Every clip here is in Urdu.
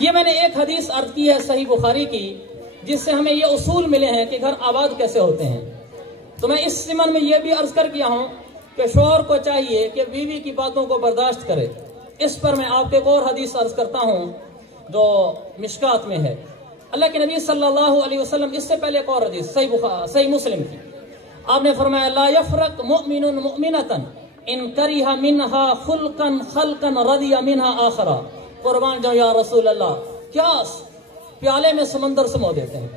یہ میں نے ایک حدیث عرض کی ہے صحیح بخاری کی، جس سے ہمیں یہ اصول ملے ہیں کہ گھر آباد کیسے ہوتے ہیں۔ تو میں اس ضمن میں یہ بھی عرض کر کیا ہوں کہ شوہر کو چاہیے کہ بیوی کی باتوں کو برداشت کرے۔ اس پر میں آپ کو ایک اور حدیث عرض کرتا ہوں جو مشکات میں ہے۔ اللہ کے نبی صلی اللہ علیہ وسلم، اس سے پہلے ایک اور حدیث صحیح مسلم کی، آپ نے فرمایا لا یفرق مؤمن مؤمنۃ ان کرہ منہا خلقا خلقا رضی منہا آخرا۔ قربان جاؤ یا رسول اللہ، کیا پیالے میں سمندر سمو دیتے ہیں،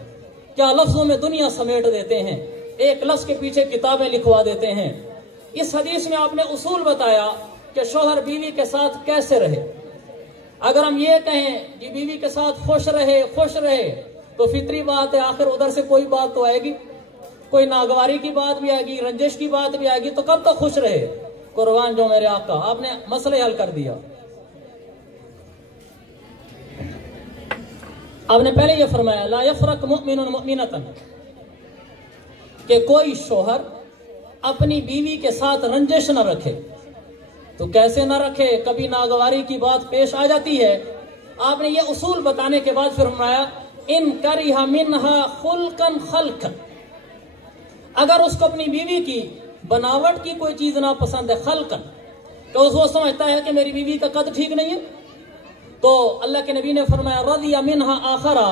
کیا لفظوں میں دنیا سمیٹ دیتے ہیں، ایک لفظ کے پیچھے کتابیں لکھوا دیتے ہیں۔ اس حدیث میں آپ نے اصول بتایا کہ شوہر بیوی کے ساتھ کیسے رہے۔ اگر ہم یہ کہیں کہ بیوی کے ساتھ خوش رہے تو فطری بات ہے، آخر ادھر سے کوئی بات تو آئے گی، کوئی ناگواری کی بات بھی آئے گی، رنجش کی بات بھی آئے گی، تو کب تک خوش رہے؟ قربان جو میرے آقا، آپ نے مسئلے حل کر دیا۔ آپ نے پہلے یہ فرمایا لا یفرق مؤمن مؤمنۃ، کہ کوئی شوہر اپنی بیوی کے ساتھ رنجش نہ رکھے۔ تو کیسے نہ رکھے؟ کبھی ناگواری کی بات پیش آ جاتی ہے، آپ نے یہ اصول بتانے کے بعد پھر فرمایا ان کرہ منہا خلقا خلقا، اگر اس کو اپنی بیوی کی بناوٹ کی کوئی چیز ناپسند ہے، خلقا، تو وہ سمجھتا ہے کہ میری بیوی کا قد ٹھیک نہیں ہے، تو اللہ کے نبی نے فرمایا رضی منہا آخرا،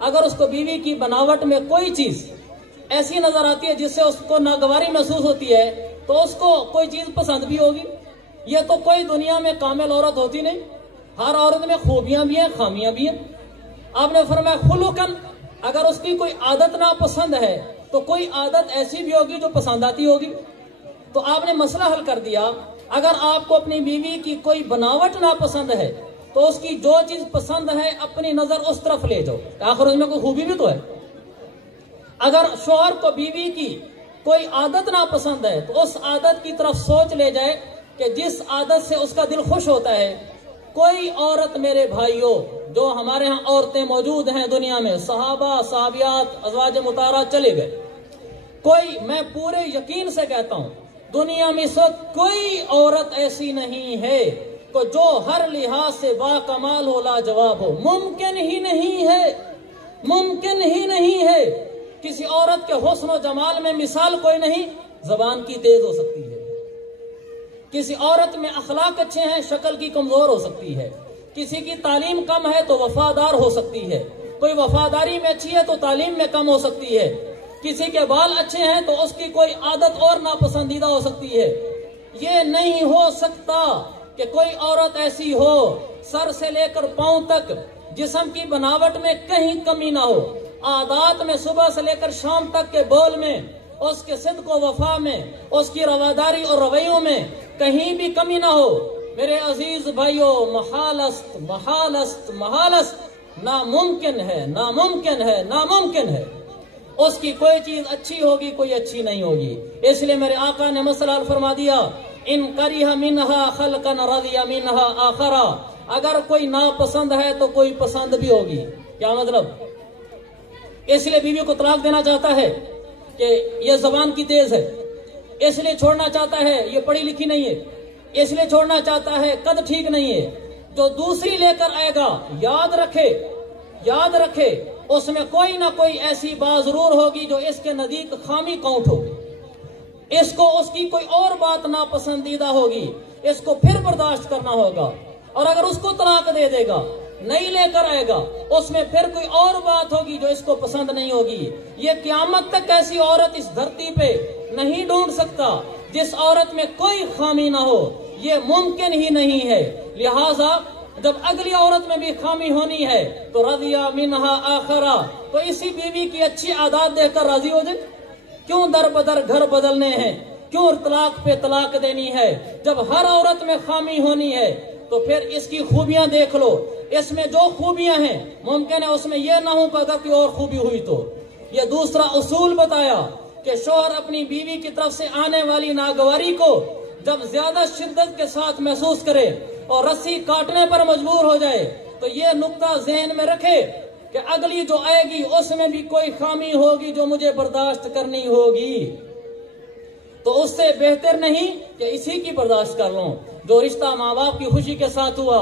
اگر اس کو بیوی کی بناوٹ میں کوئی چیز ایسی نظر آتی ہے جس سے اس کو ناگواری محسوس ہوتی ہے، تو اس کو کوئی چیز پسند بھی ہوگی۔ یہ تو کوئی دنیا میں کامل عورت ہوتی نہیں، ہر عورت میں خوبیاں بھی ہیں، خامیاں بھی ہیں۔ آپ نے فرمایا خلقن، اگر اس کی کوئی عادت ناپسند ہے تو کوئی عادت ایسی بھی ہوگی جو پسند آتی ہوگی۔ تو آپ نے مسئلہ حل کر دیا، اگر آپ کو اپنی بیوی کی کوئی بناوٹ ناپسند ہے تو اس کی جو چیز پسند ہے اپنی نظر اس طرف لے جاؤ، آخر اس میں کوئی خوبی بھی تو ہے۔ اگر شوہر کو بیوی کی کوئی عادت ناپسند ہے تو اس عادت کی طرف سوچ لے جائے کہ جس عادت سے اس کا دل خوش ہوتا ہے۔ کوئی عورت میرے بھائیوں، جو ہمارے ہاں عورتیں موجود ہیں دنیا میں، صحابہ، صحابیات، ازواج مطہرہ چلے گئے، کوئی، میں پورے یقین سے کہتا ہوں دنیا میں اس وقت کوئی عورت ایسی نہیں ہے کہ جو ہر لحاظ سے با کمال ہو، لاجواب ہو۔ ممکن ہی نہیں ہے، ممکن ہی نہیں ہے۔ کسی عورت کے حسن و جمال میں مثال کوئی نہیں، زبان کی تیز ہو سکتی ہے۔ کسی عورت میں اخلاق اچھے ہیں، شکل کی کمزور ہو سکتی ہے۔ کسی کی تعلیم کم ہے تو وفادار ہو سکتی ہے، کوئی وفاداری میں اچھی ہے تو تعلیم میں کم ہو سکتی ہے۔ کسی کے بال اچھے ہیں تو اس کی کوئی عادت اور ناپسندیدہ ہو سکتی ہے۔ یہ نہیں ہو سکتا کہ کوئی عورت ایسی ہو سر سے لے کر پاؤں تک جسم کی بناوٹ میں کہیں کمی نہ ہو، عادات میں صبح سے لے کر شام تک کے بول میں، اس کے صدق و وفا میں، اس کی رواداری اور رویوں میں کہیں بھی کمی نہ ہو۔ میرے عزیز بھائیوں، محالست محالست محالست، ناممکن ہے، ناممکن ہے، ناممکن ہے۔ اس کی کوئی چیز اچھی ہوگی، کوئی اچھی نہیں ہوگی۔ اس لیے میرے آقا نے مسئلہ حل فرما دیا ان کرہ منہا خلقا رضی منہا آخرا، اگر کوئی ناپسند ہے تو کوئی پسند بھی ہوگی۔ کیا مطلب؟ اس لیے بیوی کو طلاق دینا چاہتا ہے کہ یہ زبان کی تیز ہے، اس لیے چھوڑنا چاہتا ہے یہ پڑھی لکھی نہیں ہے، اس لیے چھوڑنا چاہتا ہے قد ٹھیک نہیں ہے۔ جو دوسری لے کر آئے گا، یاد رکھے اس میں کوئی نہ کوئی ایسی بات ضرور ہوگی جو اس کے نزدیک خامی کاؤنٹ ہوگی، اس کو اس کی کوئی اور بات ناپسندیدہ ہوگی، اس کو پھر برداشت کرنا ہوگا۔ اور اگر اس کو طلاق دے دے گا، نہیں لے کر آئے گا، اس میں پھر کوئی اور بات ہوگی جو اس کو پسند نہیں ہوگی۔ یہ قیامت تک ایسی عورت اس دھرتی پہ نہیں ڈھونڈ سکتا جس عورت میں کوئی خامی نہ ہو، یہ ممکن ہی نہیں ہے۔ لہٰذا جب اگلی عورت میں بھی خامی ہونی ہے تو رضی منہا آخرا، تو اسی بیوی کی اچھی عادات دیکھ کر راضی ہو جائے۔ کیوں در بدر گھر بدلنے ہیں؟ کیوں طلاق پہ طلاق دینی ہے؟ جب ہر عورت میں خامی ہونی ہے تو پھر اس کی خوبیاں دیکھ لو، اس میں جو خوبیاں ہیں ممکن ہے اس میں یہ نہ ہو کہ اگر کوئی اور خوبی ہوئی تو۔ یہ دوسرا اصول بتایا کہ شوہر اپنی بیوی کی طرف سے آنے والی ناگواری کو جب زیادہ شدت کے ساتھ محسوس کرے اور رسی کاٹنے پر مجبور ہو جائے تو یہ نقطہ ذہن میں رکھے کہ اگلی جو آئے گی اس میں بھی کوئی خامی ہوگی جو مجھے برداشت کرنی ہوگی۔ تو اس سے بہتر نہیں کہ اسی کی برداشت کر لوں۔ جو رشتہ ماں باپ کی خوشی کے ساتھ ہوا،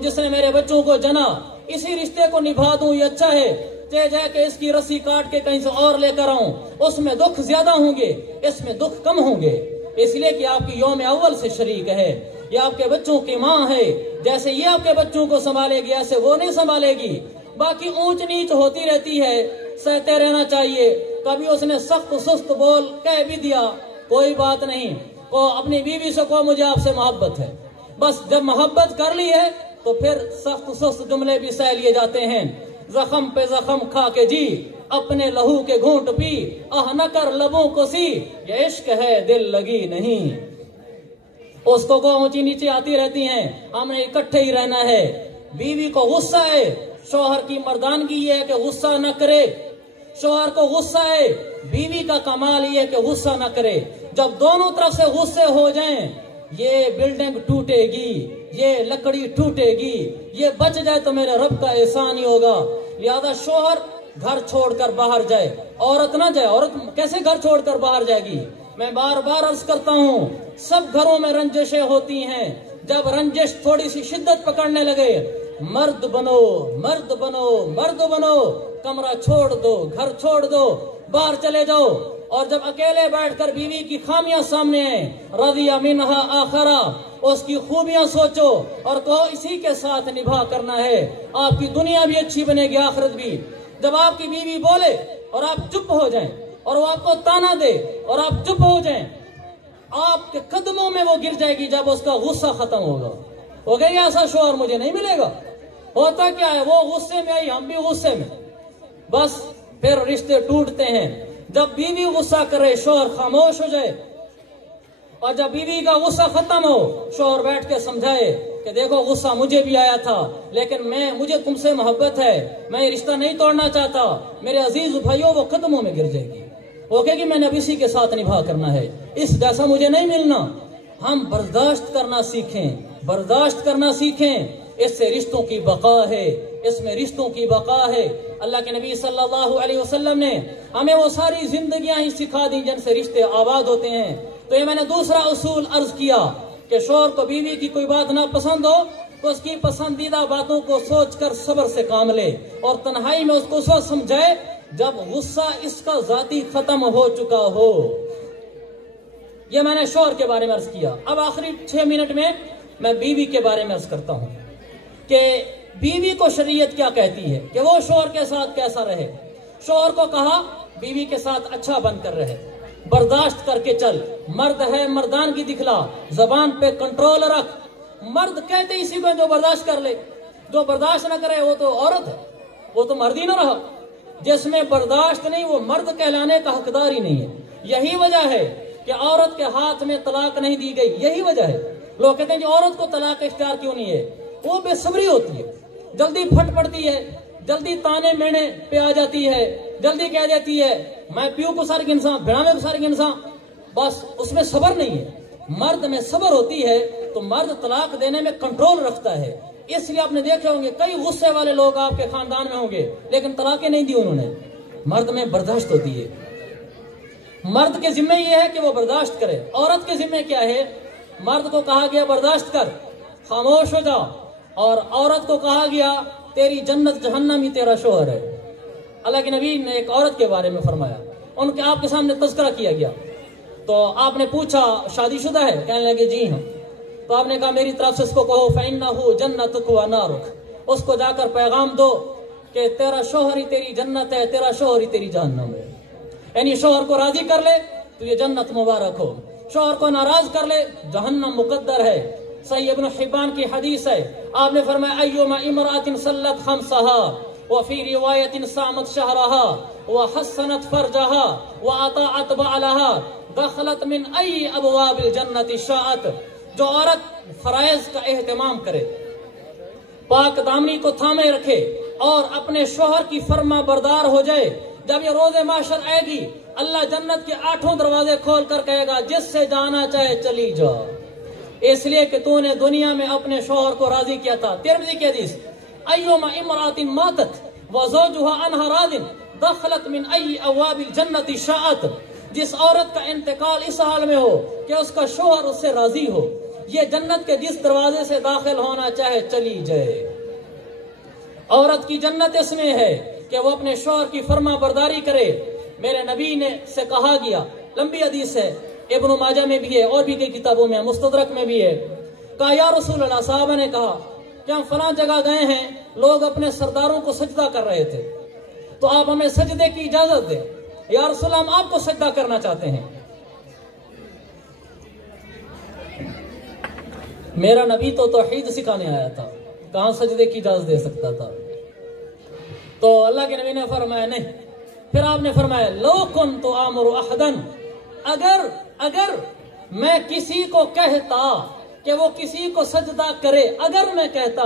جس نے میرے بچوں کو جنا، اسی رشتے کو نبھا دوں یہ اچھا ہے، جے کہ اس کی رسی کاٹ کے کہیں سے اور لے کر آؤں، اس میں دکھ زیادہ ہوں گے، اس میں دکھ کم ہوں گے، اس لیے کہ آپ کی یوم اول سے شریک ہے، یہ آپ کے بچوں کی ماں ہے، جیسے یہ آپ کے بچوں کو سنبھالے گی ایسے وہ نہیں سنبھالے گی۔ باقی اونچ نیچ ہوتی رہتی ہے، سہتے رہنا چاہیے، کبھی اس نے سخت سست بول کہہ بھی دیا کوئی بات نہیں، کو اپنی بیوی سے کو مجھے آپ سے محبت ہے، بس جب محبت کر لی ہے تو پھر سخت سست جملے بھی سہ لیے جاتے ہیں۔ زخم پہ زخم کھا کے جی، اپنے لہو کے گھونٹ پی، آہ نہ کر لبوں کو سی، یہ عشق ہے دل لگی نہیں۔ اس کو اونچی نیچے آتی رہتی ہیں، ہم نے اکٹھے ہی رہنا ہے۔ بیوی کو غصہ ہے، شوہر کی مردانگی یہ ہے کہ غصہ نہ کرے، شوہر کو غصہ ہے، بیوی کا کمال یہ ہے کہ غصہ نہ کرے۔ جب دونوں طرف سے غصے ہو جائیں، یہ بلڈنگ ٹوٹے گی، یہ لکڑی ٹوٹے گی، یہ بچ جائے تو میرے رب کا احسان ہی ہوگا۔ لہذا شوہر گھر چھوڑ کر باہر جائے، عورت نہ جائے۔ عورت کیسے گھر چھوڑ کر باہر جائے گی؟ میں بار بار عرض کرتا ہوں، سب گھروں میں رنجشیں ہوتی ہیں، جب رنجش تھوڑی سی شدت پکڑنے لگے، مرد بنو، مرد بنو، مرد بنو، کمرہ چھوڑ دو، گھر چھوڑ دو، باہر چلے جاؤ۔ اور جب اکیلے بیٹھ کر بیوی کی خامیاں سامنے آئیں، رضی منہا آخرا، اس کی خوبیاں سوچو اور کہو اسی کے ساتھ نبھا کرنا ہے، آپ کی دنیا بھی اچھی بنے گی، آخرت بھی۔ جب آپ کی بیوی بولے اور آپ چپ ہو جائیں اور وہ آپ کو تانا دے اور آپ چپ ہو جائیں، آپ کے قدموں میں وہ گر جائے گی جب اس کا غصہ ختم ہوگا۔ ہو گیا ایسا شوہر مجھے نہیں ملے گا۔ ہوتا کیا ہے، وہ غصے میں آئی، ہم بھی غصے میں، بس پھر رشتے ٹوٹتے ہیں۔ جب بیوی غصہ کرے شوہر خاموش ہو جائے، اور جب بیوی کا غصہ ختم ہو شوہر بیٹھ کے سمجھائے کہ دیکھو غصہ مجھے بھی آیا تھا، لیکن مجھے تم سے محبت ہے، میں یہ رشتہ نہیں توڑنا چاہتا، میرے عزیز بھائیوں وہ قدموں میں گر جائے گی، وہ کہے گی میں نے اب اسی کے ساتھ نبھا کرنا ہے، اس جیسا مجھے نہیں ملنا۔ ہم برداشت کرنا سیکھیں، برداشت کرنا سیکھیں، اس سے رشتوں کی بقا ہے، اس میں رشتوں کی بقا ہے۔ اللہ کے نبی صلی اللہ علیہ وسلم نے ہمیں وہ ساری زندگیاں ہی سکھا دی جن سے رشتے آباد ہوتے ہیں۔ تو یہ میں نے دوسرا اصول عرض کیا کہ شوہر کو بیوی کی کوئی بات نہ پسند ہو تو اس کی پسندیدہ باتوں کو سوچ کر صبر سے کام لے، اور تنہائی میں اس کو اس وقت سمجھائے جب غصہ اس کا ذاتی ختم ہو چکا ہو۔ یہ میں نے شوہر کے بارے میں عرض کیا۔ اب آخری 6 منٹ میں بیوی کے بارے میں عرض کرتا ہوں کہ بیوی کو شریعت کیا کہتی ہے کہ وہ شوہر کے ساتھ کیسا رہے۔ شوہر کو کہا بیوی کے ساتھ اچھا بن کر رہے، برداشت کر کے چل، مرد ہے مردانگی دکھلا، زبان پہ کنٹرول رکھ۔ مرد کہتے اسی کو جو برداشت کر لے، جو برداشت نہ کرے وہ تو عورت ہے، وہ تو مرد ہی نہ رہا۔ جس میں برداشت نہیں وہ مرد کہلانے کا حقدار ہی نہیں ہے۔ یہی وجہ ہے کہ عورت کے ہاتھ میں طلاق نہیں دی گئی، یہی وجہ ہے۔ لوگ کہتے ہیں کہ عورت کو طلاق اختیار کیوں نہیں ہے، وہ بے صبری ہوتی ہے، جلدی پھٹ پڑتی ہے، جلدی تانے مینے پہ آ جاتی ہے، جلدی کہہ دیتی ہے میں پیو کو سارے انسان بھیڑا میں سارے انسان، بس اس میں صبر نہیں ہے۔ مرد میں صبر ہوتی ہے تو مرد طلاق دینے میں کنٹرول رکھتا ہے۔ اس لیے آپ نے دیکھے ہوں گے کئی غصے والے لوگ آپ کے خاندان میں ہوں گے لیکن طلاقیں نہیں دی انہوں نے۔ مرد میں برداشت ہوتی ہے، مرد کے ذمہ یہ ہے کہ وہ برداشت کرے۔ عورت کے ذمہ کیا ہے؟ مرد کو کہا گیا برداشت کر، خاموش ہو جا، اور عورت کو کہا گیا تیری جنت جہنم ہی تیرا شوہر ہے۔ اللہ کے نبی نے ایک عورت کے بارے میں فرمایا، ان کے آپ کے سامنے تذکرہ کیا گیا تو آپ نے پوچھا شادی شدہ ہے؟ کہنے لگے جی ہاں۔ تو آپ نے کہا میری طرف سے اس کو کہو فَإِنَّهُ جَنَّتُكَ وَنَارُكَ، اس کو جا کر پیغام دو کہ تیرا شوہر ہی تیری جنت ہے، تیرا شوہر ہی تیری جہنم ہے۔ یعنی شوہر کو راضی کر لے تو یہ جنت مبارک ہو، شوہر کو ناراض کر لے جہنم مقدر ہے۔ صحیح ابن حبان کی حدیث ہے، آپ نے فرمایا ایما امرأة صلت خمسها وفي رواية صامت شهرها وحسنت فرجها وأطاعت بعلها دخلت من أي أبواب الجنة شاءت۔ جو عورت فرائض کا اہتمام کرے، پاک دامنی کو تھامے رکھے اور اپنے شوہر کی فرما بردار ہو جائے، جب یہ روز محشر آئے گی اللہ جنت کے 8 دروازے کھول کر کہے گا جس سے جانا چاہے چلی جا، اس لیے کہ تو نے دنیا میں اپنے شوہر کو راضی کیا تھا۔ ترمذی کی حدیث ایما امرأة ماتت وزوجها عنها راض دخلت من أي أبواب الجنة شاءت۔ جس عورت کا انتقال اس حال میں ہو کہ اس کا شوہر اس سے راضی ہو، یہ جنت کے جس دروازے سے داخل ہونا چاہے چلی جائے۔ عورت کی جنت اس میں ہے کہ وہ اپنے شوہر کی فرما برداری کرے. میرے نبی نے سے کہا گیا، لمبی حدیث ہے، ابن ماجہ میں بھی ہے اور بھی کئی کتابوں میں، مستدرک میں بھی ہے. کہا یا رسول اللہ، صحابہ نے کہا کہ ہم فلاں جگہ گئے ہیں، لوگ اپنے سرداروں کو سجدہ کر رہے تھے، تو آپ ہمیں سجدے کی اجازت دیں. یا رسول اللہ، ہم آپ کو سجدہ کرنا چاہتے ہیں. میرا نبی تو توحید سکھانے آیا تھا، کہاں سجدے کی اجازت دے سکتا تھا؟ تو اللہ کے نبی نے فرمایا نہیں. پھر آپ نے فرمایا لو کنت آمر احدا، اگر میں کسی کو کہتا کہ وہ کسی کو سجدہ کرے، اگر میں کہتا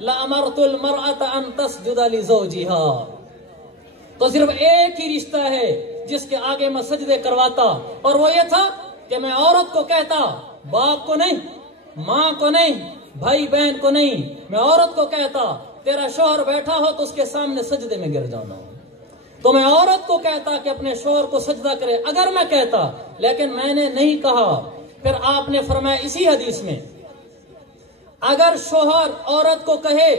لامرت المرأة ان تسجد لزوجها، تو صرف ایک ہی رشتہ ہے جس کے آگے میں سجدے کرواتا، اور وہ یہ تھا کہ میں عورت کو کہتا، باپ کو نہیں، ماں کو نہیں، بھائی بہن کو نہیں، میں عورت کو کہتا تیرا شوہر بیٹھا ہو تو اس کے سامنے سجدے میں گر جانا. تو میں عورت کو کہتا کہ اپنے شوہر کو سجدہ کرے، اگر میں کہتا، لیکن میں نے نہیں کہا. پھر آپ نے فرمایا اسی حدیث میں، اگر شوہر عورت کو کہے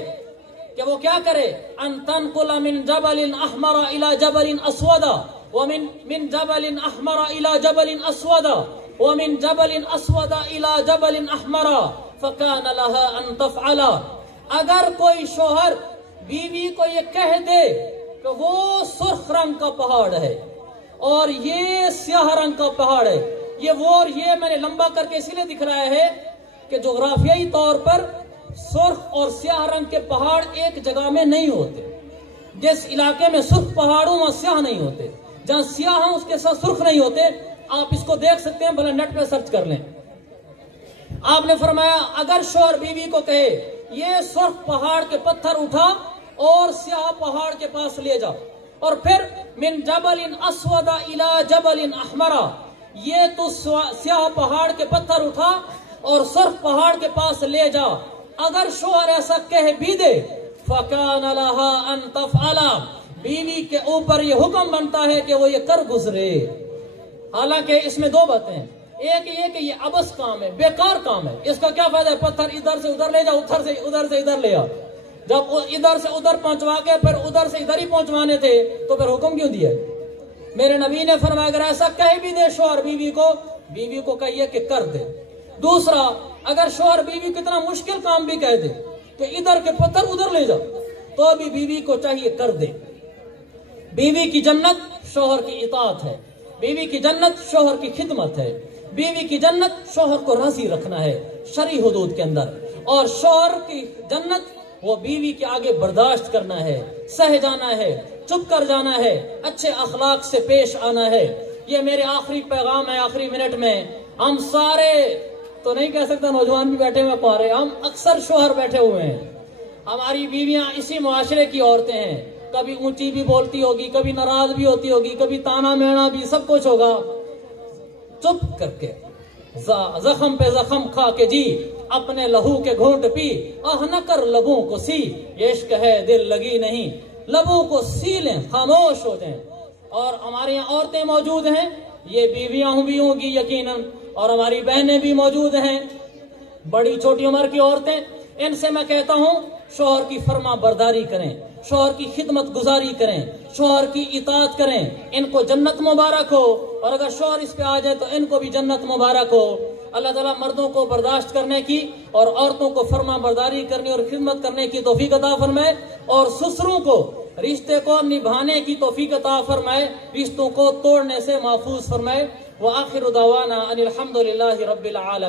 کہ وہ کیا کرے، ان تنقل من جبل احمر الى جبل اسود ومن جبل احمر الى جبل اسود ومن جبل اسود الى جبل احمر فكان لها ان تفعل. اگر کوئی شوہر بیوی کو یہ کہہ دے کہ وہ سرخ رنگ کا پہاڑ ہے اور یہ سیاہ رنگ کا پہاڑ ہے، یہ وہ اور یہ میں نے لمبا کر کے اسی لیے دکھلایا ہے کہ جغرافیائی طور پر سرخ اور سیاہ رنگ کے پہاڑ ایک جگہ میں نہیں ہوتے. جس علاقے میں سرخ پہاڑوں وہاں سیاہ نہیں ہوتے، جہاں سیاہ ہیں اس کے ساتھ سرخ نہیں ہوتے. آپ اس کو دیکھ سکتے ہیں، بھلے نیٹ پہ سرچ کر لیں. آپ نے فرمایا اگر شوہر بیوی کو کہے یہ سرخ پہاڑ کے پتھر اٹھا اور سیاہ پہاڑ کے پاس لے جا، اور پھر من جبل اسود الى جبل احمر، یہ تو سیاہ پہاڑ کے پتھر اٹھا اور سرخ پہاڑ کے پاس لے جا. اگر شوہر ایسا کہہ بھی دے فکان لها ان تفعل، بیوی کے اوپر یہ حکم بنتا ہے کہ وہ یہ کر گزرے. حالانکہ اس میں دو باتیں ہیں، ایک یہ کہ یہ عبث کام ہے، بیکار کام ہے، اس کا کیا فائدہ ہے؟ پتھر ادھر سے ادھر لے جا، ادھر سے ادھر لے آ. جب ادھر سے ادھر پہنچوا کے پھر ادھر سے ادھر ہی پہنچوانے تھے تو پھر حکم کیوں دیا؟ میرے نبی نے فرمایا اگر ایسا کہہ بھی دے شوہر بیوی کو کہیے کہ کر دے. دوسرا، اگر شوہر بیوی کو اتنا مشکل کام بھی کہہ دے کہ ادھر کے پتھر ادھر لے جا، تو بھی بیوی کو چاہیے کر دے. بیوی کی جنت شوہر کی اطاعت ہے، بیوی کی جنت شوہر کی خدمت ہے، بیوی کی جنت شوہر کو راضی رکھنا ہے شرعی حدود کے اندر، اور شوہر کی جنت وہ بیوی کے آگے برداشت کرنا ہے، سہ جانا ہے، چپ کر جانا ہے، اچھے اخلاق سے پیش آنا ہے. یہ میرے آخری پیغام ہے آخری منٹ میں. ہم سارے تو نہیں کہہ سکتا، نوجوان بھی بیٹھے ہوئے پا رہے، ہم اکثر شوہر بیٹھے ہوئے ہیں، ہماری بیویاں اسی معاشرے کی عورتیں ہیں، کبھی اونچی بھی بولتی ہوگی، کبھی ناراض بھی ہوتی ہوگی، کبھی تانا مینا بھی، سب کچھ ہوگا. چپ کر کے زخم پہ زخم کھا کے جی، اپنے لہو کے گھونٹ پی، آہ نہ کر لبوں کو سی، یہ عشق ہے دل لگی نہیں، لبوں کو سی لیں، خاموش ہو جائیں. اور ہمارے یہاں عورتیں موجود ہیں، یہ بیویاں بھی ہوں گی یقیناً، اور ہماری بہنیں بھی موجود ہیں، بڑی چھوٹی عمر کی عورتیں. ان سے میں کہتا ہوں شوہر کی فرما برداری کریں، شوہر کی خدمت گزاری کریں، شوہر کی اطاعت کریں، ان کو جنت مبارک ہو. اور اگر شوہر اس پہ آ جائے تو ان کو بھی جنت مبارک ہو. اللہ تعالیٰ مردوں کو برداشت کرنے کی اور عورتوں کو فرما برداری کرنے اور خدمت کرنے کی توفیق عطا فرمائے، اور سسروں کو رشتے کو نبھانے کی توفیق عطا فرمائے، رشتوں کو توڑنے سے محفوظ فرمائے. وآخر دعوانا ان الحمد للہ رب العالمین.